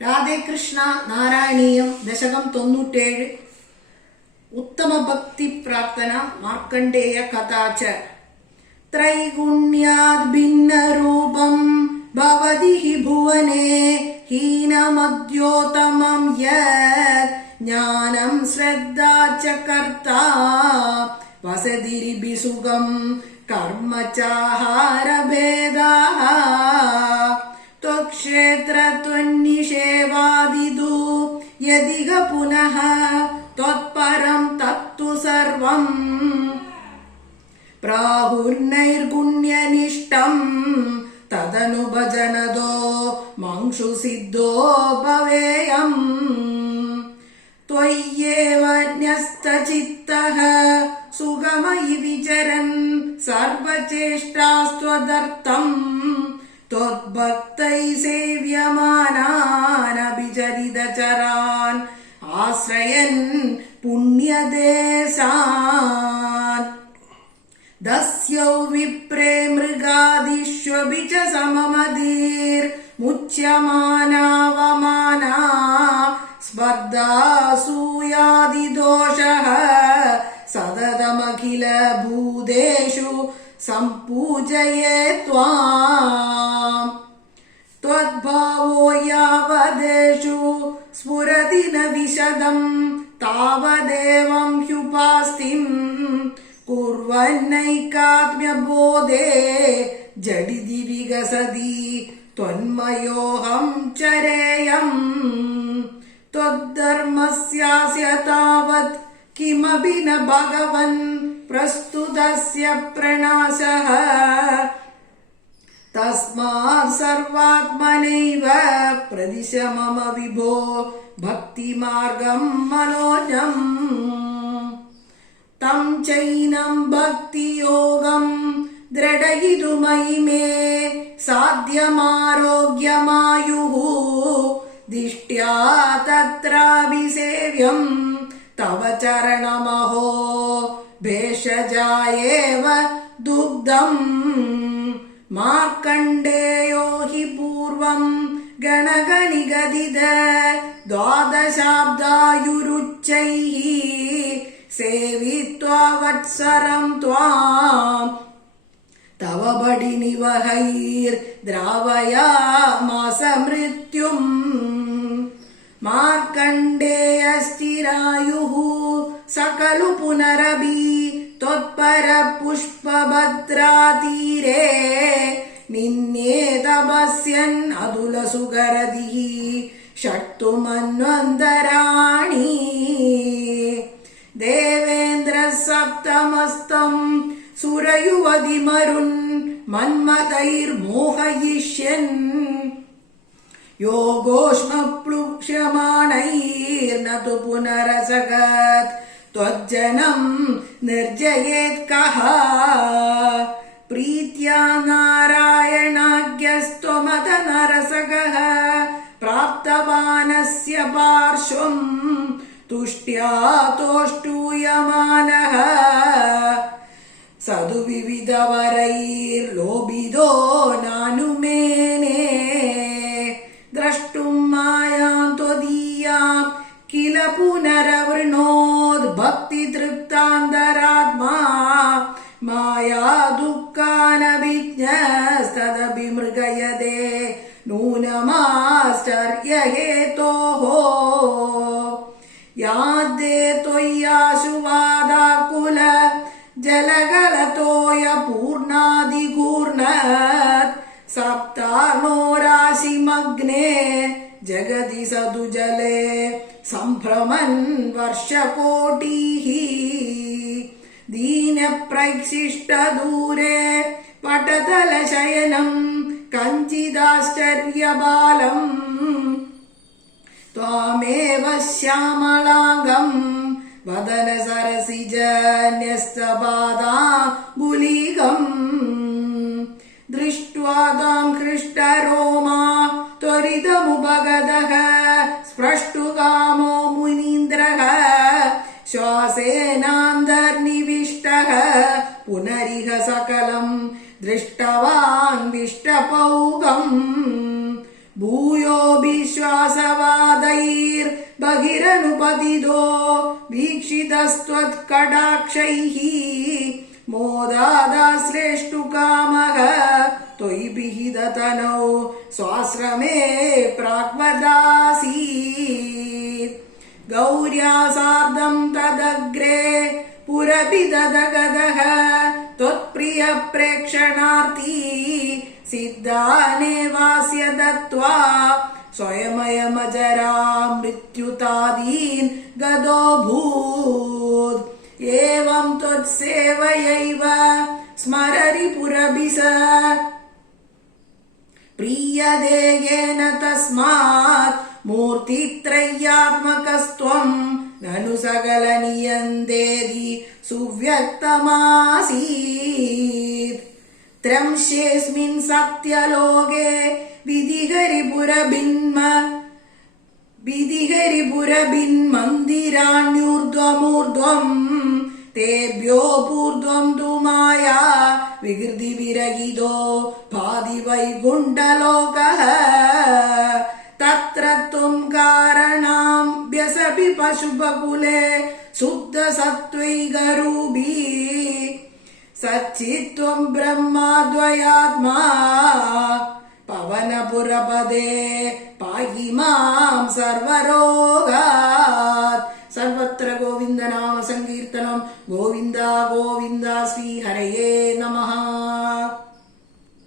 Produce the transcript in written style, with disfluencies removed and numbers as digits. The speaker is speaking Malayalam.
രാധേകൃഷ്ണ നാരായണീയം ദശകം 97 ഉത്തമ ഭക്തി പ്രാർത്ഥന മാർക്കണ്ഡേയ കഥാച ത്രൈഗുണ്യാദ് ഭിന്ന രൂപം ഭവതി ഹി ഭുവനേ ഹീനമദ്യോതമം യത് ജ്ഞാനം ശ്രദ്ധാ ച കർത്താ വസതിരിഭി സുഖം കർമ്മ ചാഹാര ഭേദാഃ ത്വക്ഷേത്രത്വന്നിഷേവാദിദു യദിഹ പുനഃ ത്വത്പരം തത്തു സർവം പ്രാഹുർനൈർഗുണ്യനിഷ്ടം തദനു ഭജനദോ മംക്ഷു സിദ്ധോ ഭവേയം ത്വയ്യേവ ന്യസ്തചിത്തഃ സുഗമയി വിചരൻ സർവചേഷ്ടാസ്ത്വദർത്ഥം ത്വദ്ഭക്തൈ സേവ്യമാനാനഭിചരിതചരാൻ ആശ്രയൻ പുണ്യദേശാൻ ദസ്യൗ വിപ്രേ മൃഗാദിഷ്വപി ച സമമതിർ മുച്യമാനാവമാനാ സ്പർദ്ധാസൂയാദിദോഷഃ സതതമഖില ഭൂതേഷു സംപൂജയേ ത്വാം ത്വദ്ഭാവോ യാവദേഷു സ്ഫുരതി ന വിശദം താവദേവം ഹ്യുപാസ്തിം കുർവന്നൈകാത്മ്യബോധേ ജഡിതി വികസതി ത്വന്മയോഹം ചരേയം ത്വദ്ധർമ്മസ്യാസ്യ താവത് കിമപി ന ഭഗവൻ പ്രസ്തുതസ്യ പ്രണാശഃ തസ്മാത് സർവാത്മനൈവ പ്രദിശ മമ വിഭോ ഭക്തിമാർഗം മനോജം തം ചൈനം ഭക്തിയോഗം ദൃഢയിതു മയി മേ സാധ്യമാരോഗ്യമായുഃ ദിഷ്ട്യാ തത്രാഭിസേവ്യം തവ ചരണമഹോ ഭേഷജായേവ ദുഗ്ധം മാർക്കണ്ഡേയോ ഹി പൂർവം ഗണഗണിഗദിത ദ്വാദശാബ്ദായുരുച്ചൈഃ സേവിത്വാ വത്സരം ത്വാം തവ ബഡിനിവഹൈർ ദ്രാവയാമാസ മൃത്യും മാർക്കണ്ഡേയസ്ഥിരായുഃ സകലു പുനരഭി ത്വത്പര പുഷ്പഭദ്രാതീരേ നിന്നേ തപസ്യൻ അതുലസുകരതിഃ ഷട്ടുമന്വന്തരാണി ദേവേന്ദ്ര സപ്തമസ്തം സുരയുവതിമരുൻ മന്മഥൈർമോഹയിഷ്യൻ യോഗോഷ്മപ്ലുക്ഷ്യമാണൈർനതു പുനരസഗത് ത്വജ്ജനം നിർജയേത് കഃ പ്രീത്യാ നാരായണാഗ്യസ്ത്വമത നരസഗഃ പ്രാപ്തവാനസ്യ പാർശ്വം തുഷ്ട്യാ തോഷ്ടൂയമാനഃ സദു വിവിധവരൈർലോഭിതോ നാനുമേനേ ദ്രഷ്ടും മായാം ത്വദീയാം കില പുനരവൃണോദ് ഭക്തി തൃപ്താന്തരാത്മാ മായാ ദുഃഖാനഭിജ്ഞസ്തദഭിമൃഗയതേ നൂനമാശ്ചര്യഹേതോഃ യാദ്ദേ ത്വയ്യാശു വാദാകുല ജലഗലതോയ പൂർണാദികൂർണത് സപ്താർണോരാശിമഗ്നേ ജഗതി സദുജലേ സംഭ്രമൻ വർഷകോടിഃ ദീനപ്രൈക്ഷിഷ്ടദൂരേ പടതലശയനം കഞ്ചിദാശ്ചര്യബാലം ത്വാമേവ ശ്യാമളാംഗം വദന സരസിജന്യസ്തപാദാംബുലികം ദൃഷ്ട്വാ താം ഹൃഷ്ടരോമാ ത്വരിതമുപഗതഃ സ്പൃഷ്ടുകാമോ മുനീന്ദ്രഃ ശ്വാസേനാന്തർനിവിഷ്ടഃ പുനരിഹ സകലം ദൃഷ്ടവാൻ വിഷ്ടപൗകം भूयोऽभिश्वासवादैर्बहिरनुपतितो वीक्षितस्त्वत्कटाक्षैः मोदादाश्लेष्टुकामः त्वयि विहिततनौ स्वाश्रमे प्राग्वदासीत् गौर्या सार्धं तदग्रे पुरपि ददगदः त्वत्प्रियप्रेक्षणार्थी सिद्धानेवास्य दत्त्वा स्वयमयमजरा मृत्युतादीन् गदोऽभूत् एवं त्वत्सेवयैव स्मररि पुरभिस प्रीयते येन तस्मात् मूर्तित्रय्यात्मकस्त्वं ननु सकलनियन्तेति सुव्यक्तमासीत् त्रंशेऽस्मिन् सत्यलोके विधिहरिपुरभिन्मन्दिराण्यूर्ध्वमूर्ध्वम् तेभ्यो पूर्ध्वं तु माया विकृतिविरहितो भाति वैकुण्ठलोकः तत्र त्वं कारणं व्यसपि पशुपकुले शुद्धसत्त्वैकरूपी सच्चित्त्वं ब्रह्माद्वयात्मा पवनपुरपदे पाहि मां सर्वरोगात् सर्वत्र गोविन्द नाम संकीर्तनं गोविन्द गोविन्द श्री हरये